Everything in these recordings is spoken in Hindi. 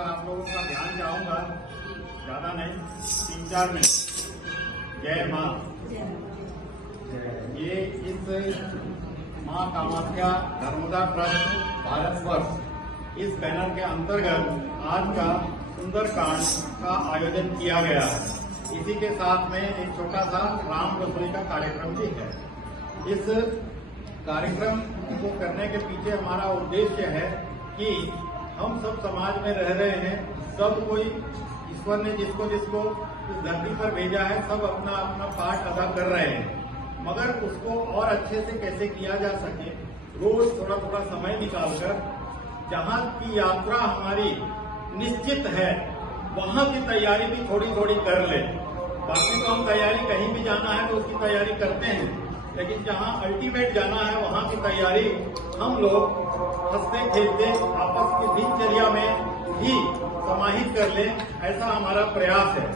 पर आप लोगों का ध्यान चाहूंगा, ज्यादा नहीं, 3-4 मिनट। जय माँ। ये इस माँ कामाख्या धर्मदा ट्रस्ट भारतवर्ष इस बैनर के अंतर्गत आज का सुंदरकांड का आयोजन किया गया है। इसी के साथ में एक छोटा सा राम रसोई का कार्यक्रम भी है। इस कार्यक्रम को करने के पीछे हमारा उद्देश्य है कि हम सब समाज में रह रहे हैं, सब कोई ईश्वर ने जिसको जिसको इस धरती पर भेजा है, सब अपना अपना पार्ट अदा कर रहे हैं, मगर उसको और अच्छे से कैसे किया जा सके, रोज थोड़ा थोड़ा समय निकालकर जहाँ की यात्रा हमारी निश्चित है वहाँ की तैयारी भी थोड़ी थोड़ी कर ले। बाकी तो हम तैयारी कहीं भी जाना है तो उसकी तैयारी करते हैं, लेकिन जहाँ अल्टीमेट जाना है वहाँ की तैयारी हम लोग हंसते खेलते आपस की दिनचर्या में भी समाहित कर ले, ऐसा हमारा प्रयास है।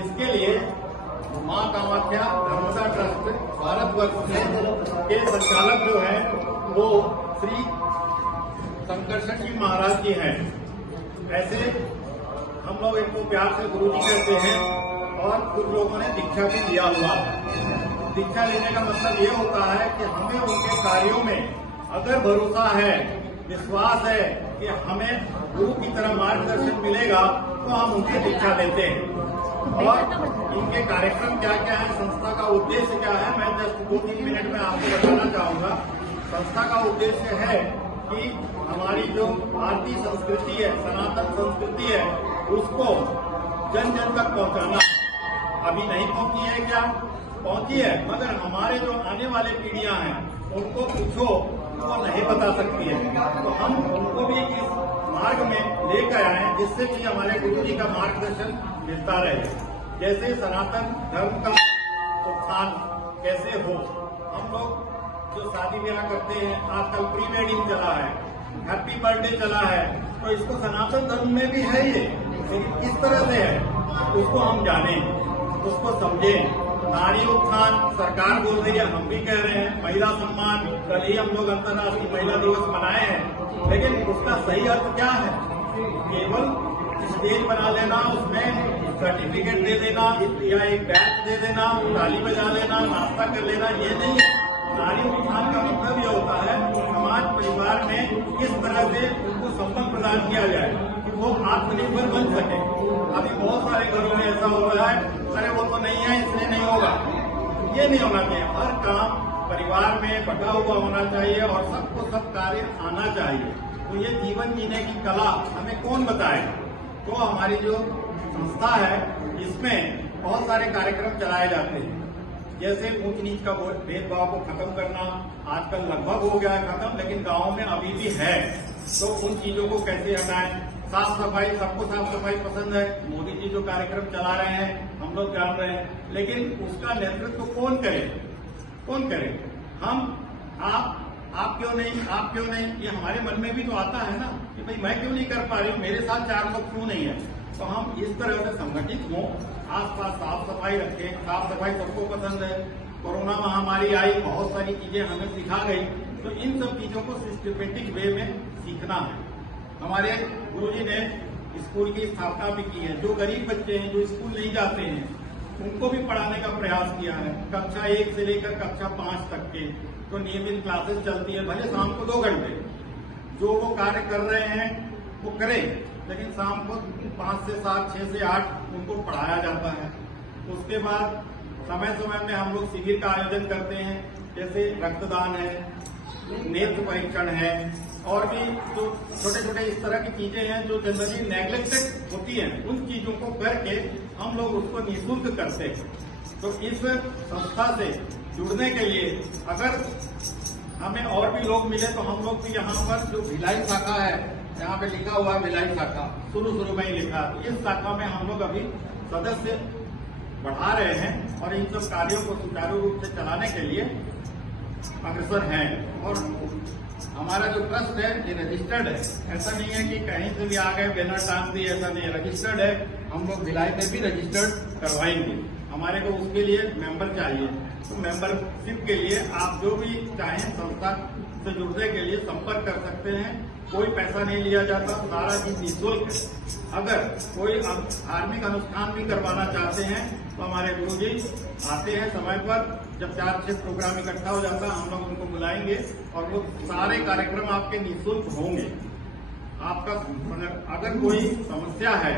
इसके लिए माँ कामाख्या धर्मदा ट्रस्ट भारतवर्ष के संचालक जो है वो श्री शंकरशेठ जी महाराज जी हैं। ऐसे हम लोग इनको प्यार से गुरु जी कहते हैं और कुछ लोगों ने दीक्षा भी लिया हुआ है। दीक्षा लेने का मतलब ये होता है कि हमें उनके कार्यों में अगर भरोसा है, विश्वास है कि हमें गुरु की तरह मार्गदर्शन मिलेगा तो हम उनसे दीक्षा लेते हैं। और इनके कार्यक्रम क्या क्या है, संस्था का उद्देश्य क्या है, मैं जस्ट 2-3 मिनट में आपको बताना चाहूंगा। संस्था का उद्देश्य है कि हमारी जो भारतीय संस्कृति है, सनातन संस्कृति है, उसको जन जन तक पहुंचाना। अभी नहीं पहुंची है क्या? पहुंची है, मगर हमारे जो आने वाले पीढ़ियां हैं उनको पूछो वो नहीं बता सकती है, तो हम उनको भी इस मार्ग में लेकर आए जिससे कि हमारे गुरु जी का मार्गदर्शन मिलता रहे। जैसे सनातन धर्म का उत्थान कैसे हो, हम लोग जो शादी ब्याह करते हैं, आजकल प्री वेडिंग चला है, हैप्पी बर्थडे चला है, तो इसको सनातन धर्म में भी है ये, लेकिन किस तरह से है उसको हम जाने, उसको समझें। नारी उत्थान सरकार बोल रही है, हम भी कह रहे हैं। महिला सम्मान, कल ही हम लोग अंतर्राष्ट्रीय महिला दिवस मनाए हैं, लेकिन उसका सही अर्थ क्या है? केवल स्टेज बना लेना, उसमें सर्टिफिकेट दे देना या एक बैच दे देना, ताली बजा लेना, नाश्ता कर लेना, ये नहीं है। नारी उत्थान का मतलब ये होता है समाज परिवार में किस तरह से उनको सम्मान प्रदान किया जाए कि वो आत्मनिर्भर बन सके। अभी बहुत सारे घरों में ऐसा होता है, अरे वो तो नहीं है इसलिए नहीं होगा। ये नहीं होना चाहिए। हर काम परिवार में बटा हुआ होना चाहिए और सबको सब कार्य आना चाहिए। तो ये जीवन जीने की कला हमें कौन बताए? तो हमारी जो संस्था है इसमें बहुत सारे कार्यक्रम चलाए जाते हैं। जैसे ऊंच नीच का भेदभाव को खत्म करना, आजकल लगभग हो गया है खत्म, लेकिन गाँव में अभी भी है, तो उन चीजों को कैसे हटाएं। साफ सफाई, सबको साफ सफाई पसंद है, मोदी जी जो कार्यक्रम चला रहे हैं हम लोग जान रहे हैं, लेकिन उसका नेतृत्व कौन करे? कौन करे? हम, आप क्यों नहीं, आप क्यों नहीं, ये हमारे मन में भी तो आता है ना कि भाई मैं क्यों नहीं कर पा रही हूँ, मेरे साथ 4 लोग क्यों नहीं है। तो हम इस तरह से संगठित हों, आसपास साफ सफाई रखें। साफ सफाई सबको पसंद है। कोरोना महामारी आई, बहुत सारी चीजें हमें सिखा गई, तो इन सब चीजों को सिस्टमेटिक वे में सीखना है। हमारे गुरुजी ने स्कूल की स्थापना भी की है। जो गरीब बच्चे हैं, जो स्कूल नहीं जाते हैं, उनको भी पढ़ाने का प्रयास किया है। कक्षा 1 से लेकर कक्षा 5 तक के तो नियमित क्लासेस चलती है, भले शाम को 2 घंटे। जो वो कार्य कर रहे हैं वो करें, लेकिन शाम को 5 से 7, 6 से 8 उनको पढ़ाया जाता है। उसके बाद समय समय में हम लोग शिविर का आयोजन करते हैं, जैसे रक्तदान है, नेत्र परीक्षण है, और भी जो छोटे छोटे इस तरह की चीजें हैं जो जनरली नेग्लेक्टेड होती हैं, उन चीजों को करके हम लोग उसको निःशुल्क करते हैं। तो इस संस्था से जुड़ने के लिए अगर हमें और भी लोग मिले तो हम लोग भी यहाँ पर जो भिलाई शाखा है, यहाँ पे लिखा हुआ है भिलाई शाखा, शुरू में ही लिखा, इस शाखा में हम लोग अभी सदस्य बढ़ा रहे हैं और इन सब कार्यों को सुचारू रूप से चलाने के लिए अग्रसर हैं। और हमारा जो ट्रस्ट है ये रजिस्टर्ड है, ऐसा नहीं है कि कहीं से भी आ गए बैनर टांग दिए, ऐसा नहीं है, रजिस्टर्ड है। हम लोग भिलाई में भी रजिस्टर्ड करवाएंगे। हमारे को उसके लिए मेंबर चाहिए, तो मेंबरशिप के लिए आप जो भी चाहें संस्था से जुड़ने के लिए संपर्क कर सकते हैं। कोई पैसा नहीं लिया जाता, सारा चीज निःशुल्क है। अगर कोई धार्मिक अनुष्ठान भी करवाना चाहते हैं तो हमारे गुरुजी आते हैं समय पर। जब 4-6 प्रोग्राम इकट्ठा हो जाता है हम लोग उनको बुलाएंगे और वो सारे कार्यक्रम आपके निःशुल्क होंगे। आपका अगर कोई समस्या है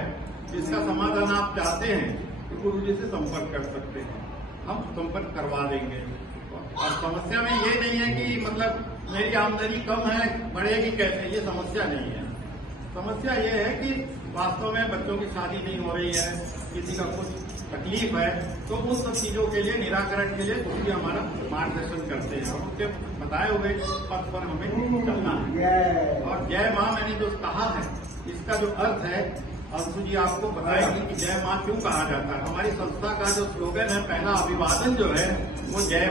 जिसका समाधान आप चाहते हैं तो गुरुजी से संपर्क कर सकते हैं, हम संपर्क करवा देंगे। और समस्या में ये नहीं है कि मतलब मेरी आमदनी कम है बढ़ेगी कैसे, ये समस्या नहीं है। समस्या ये है कि वास्तव में बच्चों की शादी नहीं हो रही है, किसी का कुछ तकलीफ है, तो उन सब चीजों के लिए निराकरण के लिए गुरुजी हमारा मार्गदर्शन करते हैं और उनके बताए हुए पथ पर हमें चलना है। और जय माँ मैंने जो कहा है इसका जो अर्थ है अंशु जी आपको बताएंगे कि जय माँ क्यों कहा जाता है। हमारी संस्था का जो स्लोगन है, पहला अभिवादन जो है वो जय